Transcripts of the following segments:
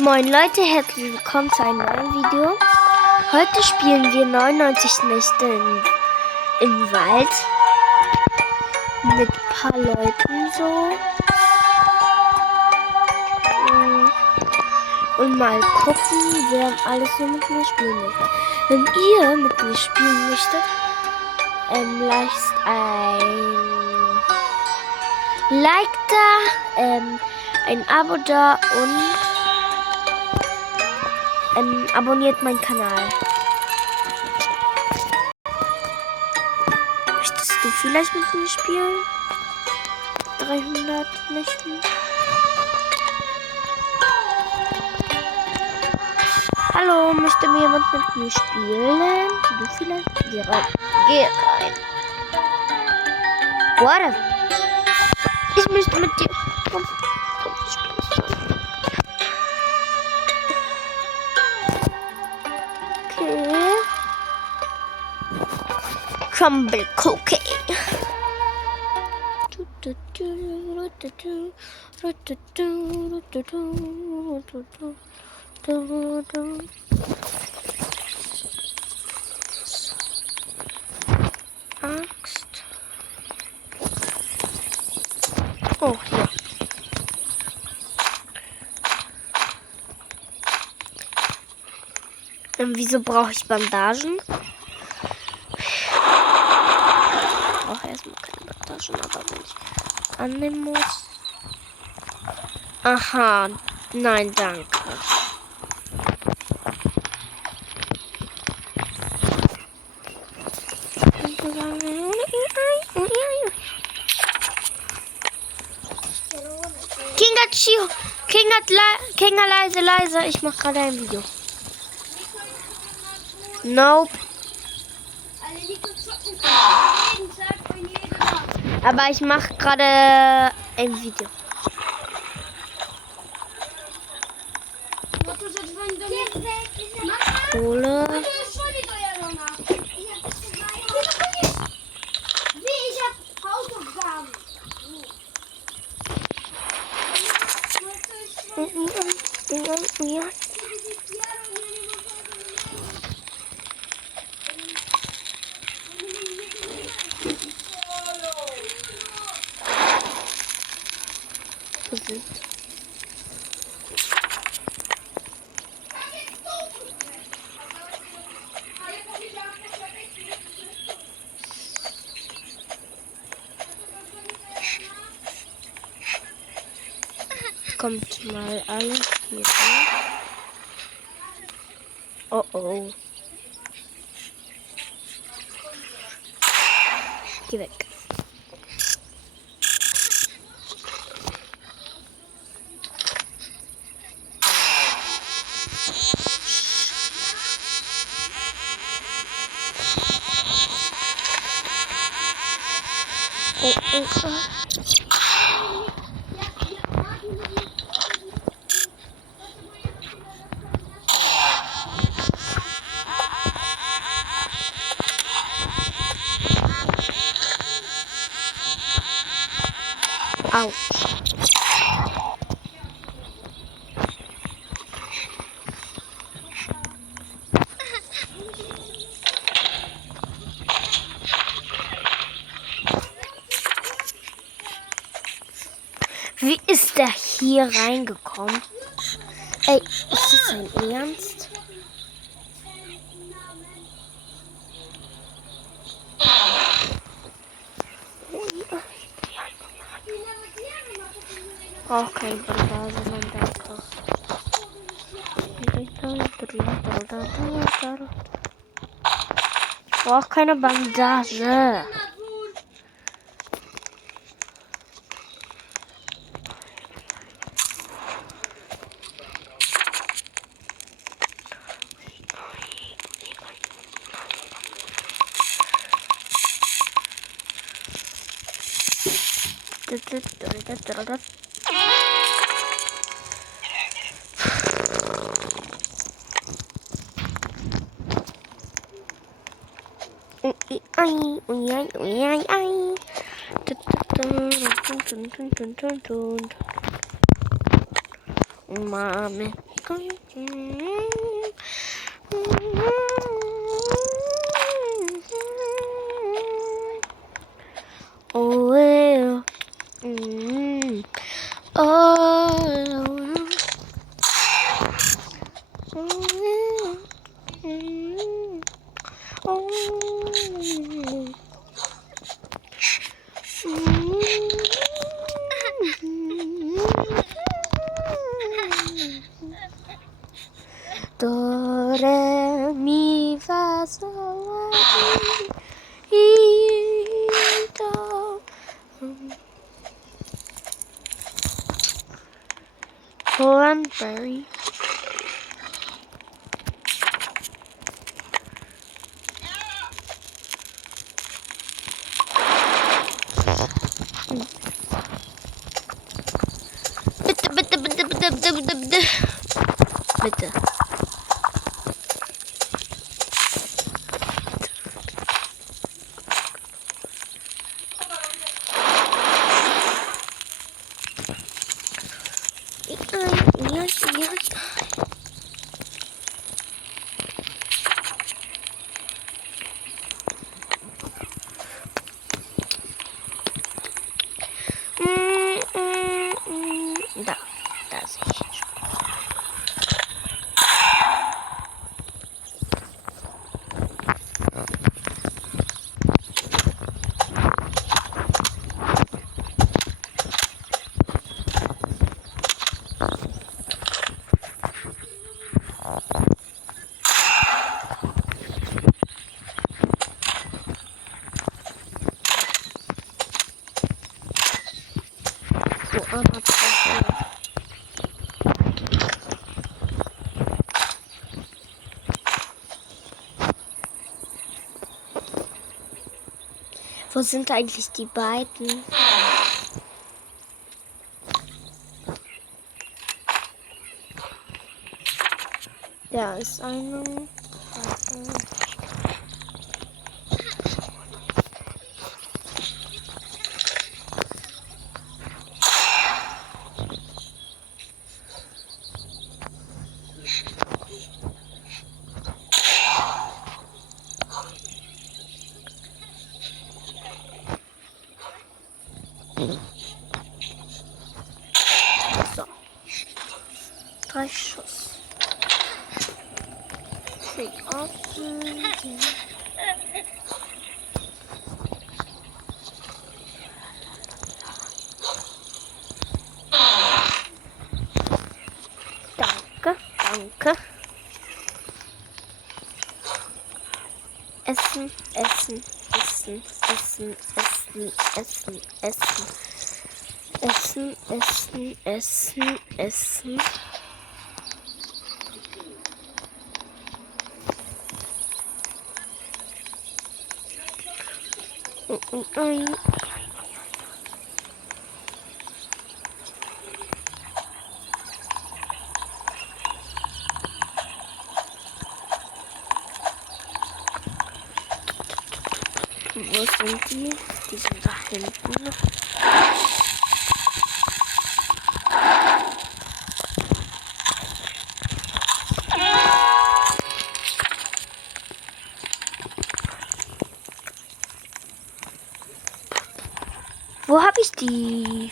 Moin Leute, herzlich willkommen zu einem neuen Video. Heute spielen wir 99 Nächte im Wald mit ein paar Leuten so. Und mal gucken, wer alles so mit mir spielen möchte. Wenn ihr mit mir spielen möchtet, lasst ein Like da, ein Abo da und abonniert meinen Kanal. Möchtest du vielleicht mit mir spielen? 300 Nächten. Hallo, möchte mir jemand mit mir spielen? Du vielleicht? Geh rein. Geh rein. Warte. Ich möchte mit dir. Komm, ich spiele es. Okay. Crumble Cookie. Axt. Oh, ja. Wieso brauche ich Bandagen? Ich brauche erstmal keine Bandagen, aber wenn ich annehmen muss. Aha, nein, danke. Kinga, leise, ich mache gerade ein Video. Nope. Aber ich mache gerade ein Video. Kohle. Ja. Kommt mal alle hier rein. Oh oh. Geh weg. Oh, oh, oh. Au. Wie ist der hier reingekommen? Ey, ist das sein Ernst? Braucht keine Bandage, man danke. Braucht keine Bandage. Mami, Oh, yeah. Mm. Oh. Do, re, mi, fa, sol, la, si, do. Thornberry. Bitte. Bitte. Da sehe ich schon. So, aber wo sind eigentlich die beiden? Da ist eine. So. 3 Schuss. Sieht offen. Danke. Essen. Wo sind die? Die sind da hinten. Wo habe ich die?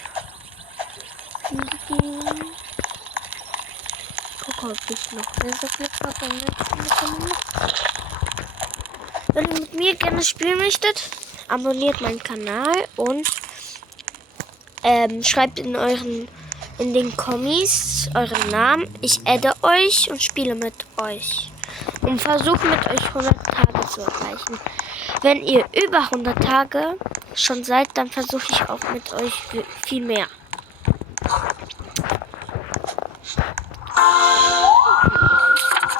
Guck, ob ich noch Laserflipper beim letzten bekommen habe. Wenn ihr mit mir gerne spielen möchtet, abonniert meinen Kanal und schreibt in den Kommis euren Namen. Ich adde euch und spiele mit euch. Und versuche mit euch 100 Tage zu erreichen. Wenn ihr über 100 Tage schon seid, dann versuche ich auch mit euch viel mehr.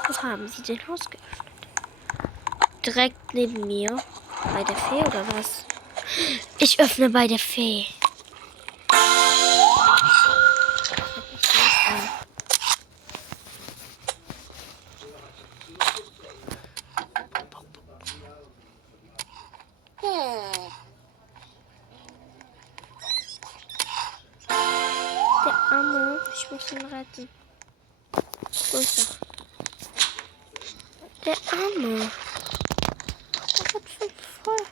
Wo haben sie den Haus geöffnet? Direkt neben mir. Bei der Fee oder was? Ich öffne bei der Fee. Der Arme, ich muss ihn retten. Wo ist er? Der Arme. Er wird von voll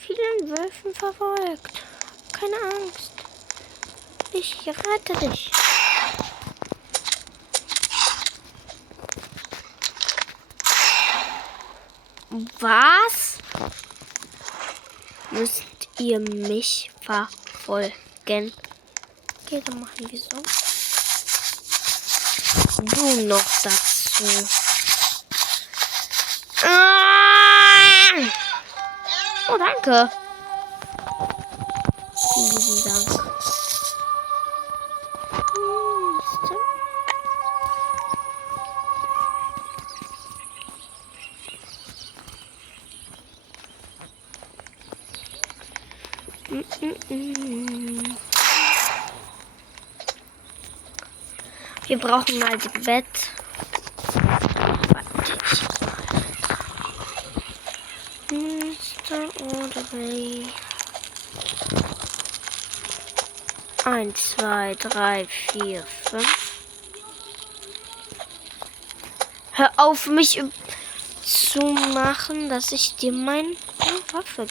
vielen Wölfen verfolgt. Keine Angst. Ich rette dich. Was? Müsst ihr mich verfolgen? Okay, dann machen wir so. Du noch dazu. Oh, danke. Vielen Dank. Wir brauchen mal das Bett. Oder 1, 2, 3, 4, 5. Hör auf, mich zu machen, dass ich dir meine Waffe.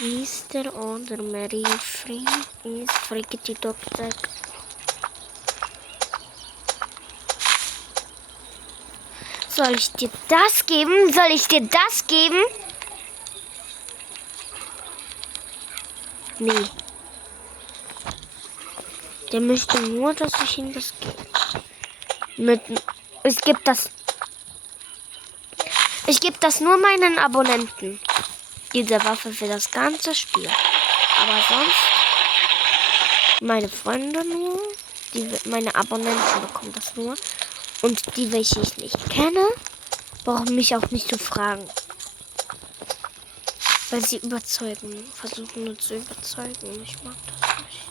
Mr. oder Mary Free ist Frickety Doctor. Soll ich dir das geben? Soll ich dir das geben? Nee. Der möchte nur, dass ich ihm das gebe. Ich gebe das nur meinen Abonnenten. Diese Waffe für das ganze Spiel. Aber sonst meine Freunde nur. Meine Abonnenten bekommen das nur. Und die, welche ich nicht kenne, brauchen mich auch nicht zu fragen. Weil sie versuchen nur zu überzeugen. Ich mag das nicht.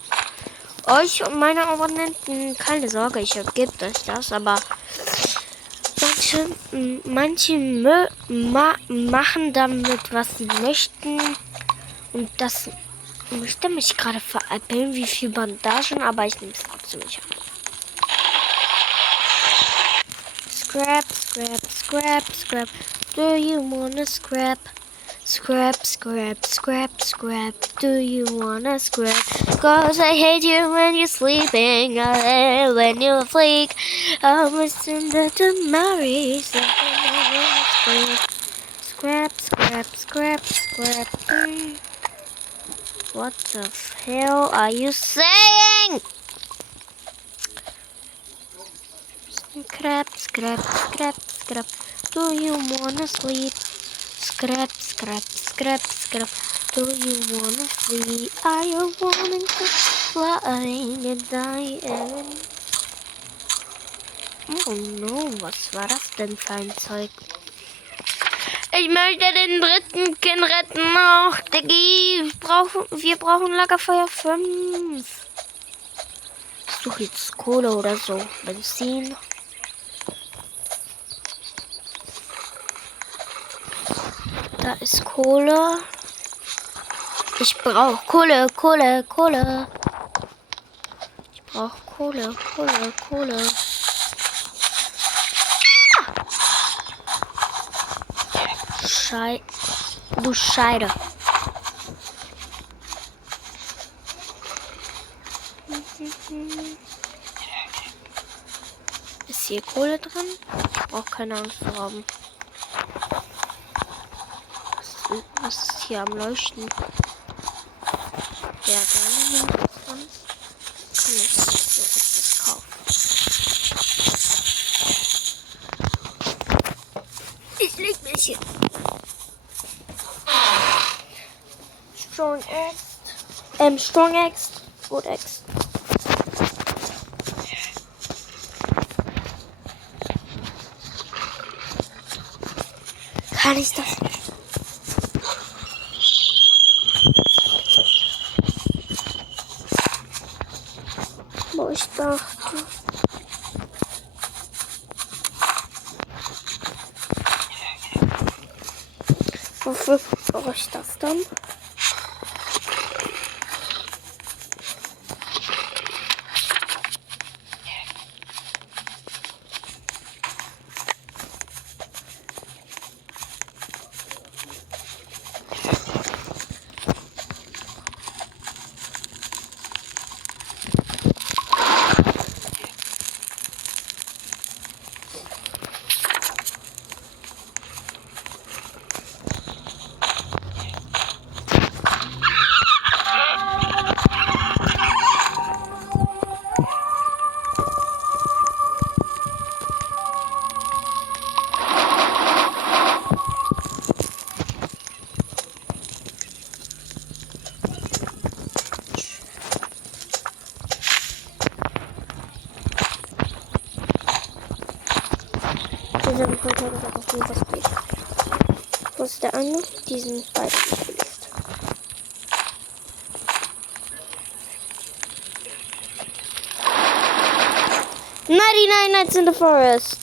Euch und meine Abonnenten, keine Sorge, ich gebe euch das, aber manche machen damit, was sie möchten. Und das möchte mich gerade veräppeln, wie viel Bandagen, aber ich nehme es trotzdem nicht an. Scrap, scrap, scrap, scrap. Do you wanna scrap? Scrap, scrap, scrap, scrap. Do you wanna scrap? Cause I hate you when you're sleeping. I hate when you're asleep. I listen to Mary. Scrap, scrap, scrap, scrap. What the hell are you saying? Scrap, scrap, scrap, scrap. Do you wanna sleep? Scrap, scrap, scrap, scrap. Do you wanna sleep? Are you wanting to flying and dying? Oh no, was war das denn für ein Zeug? Ich möchte den dritten Kind retten. Ach, Diggi, wir brauchen Lagerfeuer 5. Ich suche jetzt Kohle oder so. Benzin. Da ist Kohle. Ich brauche Kohle, Kohle, Kohle. Ich brauche Kohle, Kohle, Kohle. Du Scheide. Ist hier Kohle drin? Ich brauche keine Angst zu haben. Was ist hier am Leuchten? Ja, dann kann ich so etwas kaufen. Ich leg mich hin. Strong Axe. Strong Axe. Good Axe. Kann ich das? Boah, ich dachte. Wofür brauche ich das dann? heute habe ich aber auch nie was geht. Wo ist der andere? Diesen beiden gelöst. "99 Nights in the Forest."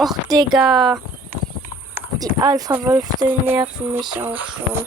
Och, Digga. Die Alpha-Wölfe nerven mich auch schon.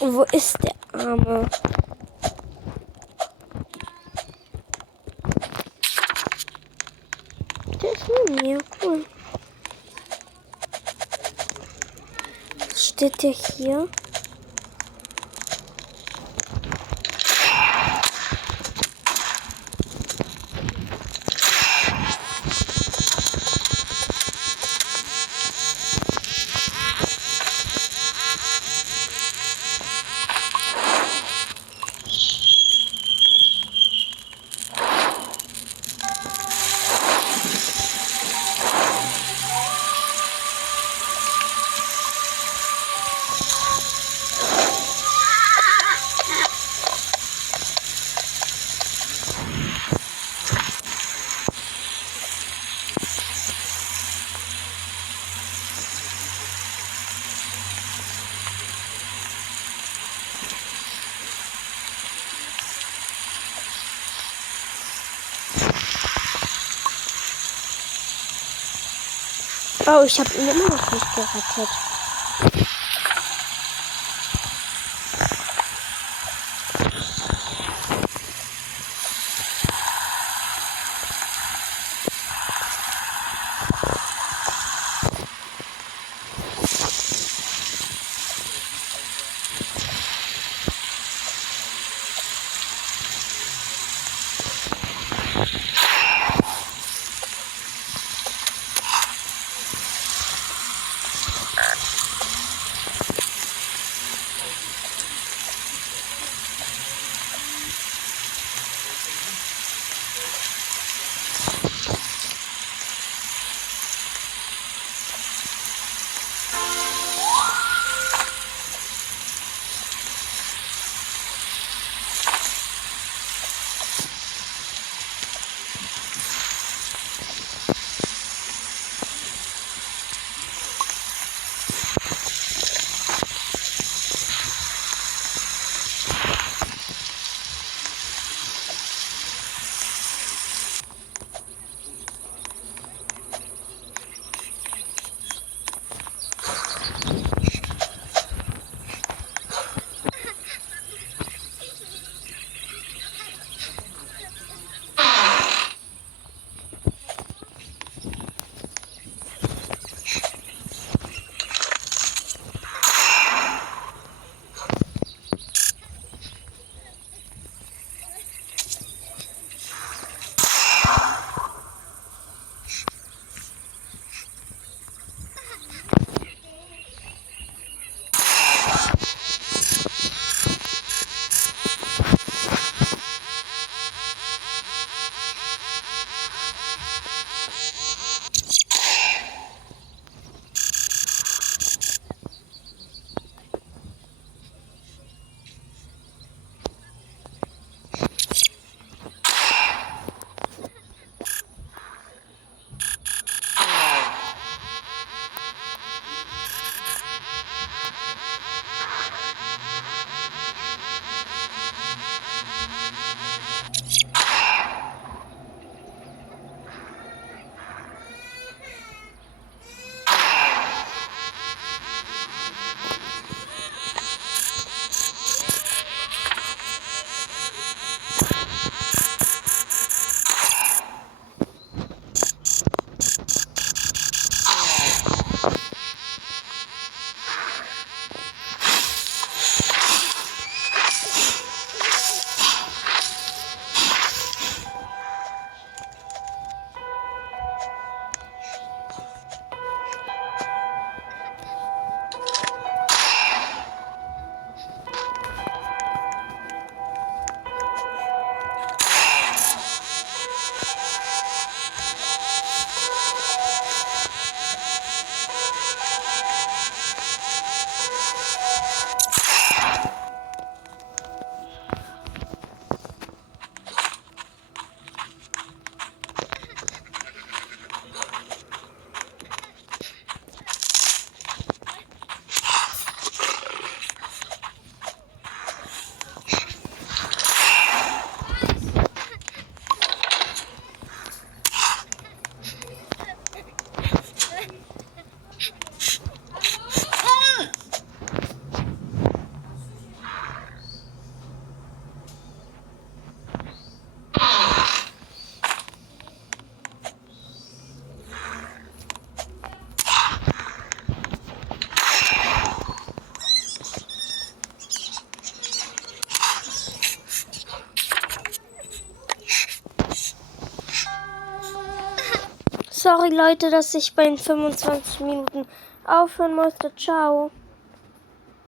Wo ist der Arme? Der ist neben mir. Cool. Steht der hier? Oh, ich habe ihn immer noch nicht gerettet. Sorry Leute, dass ich bei den 25 Minuten aufhören musste. Ciao.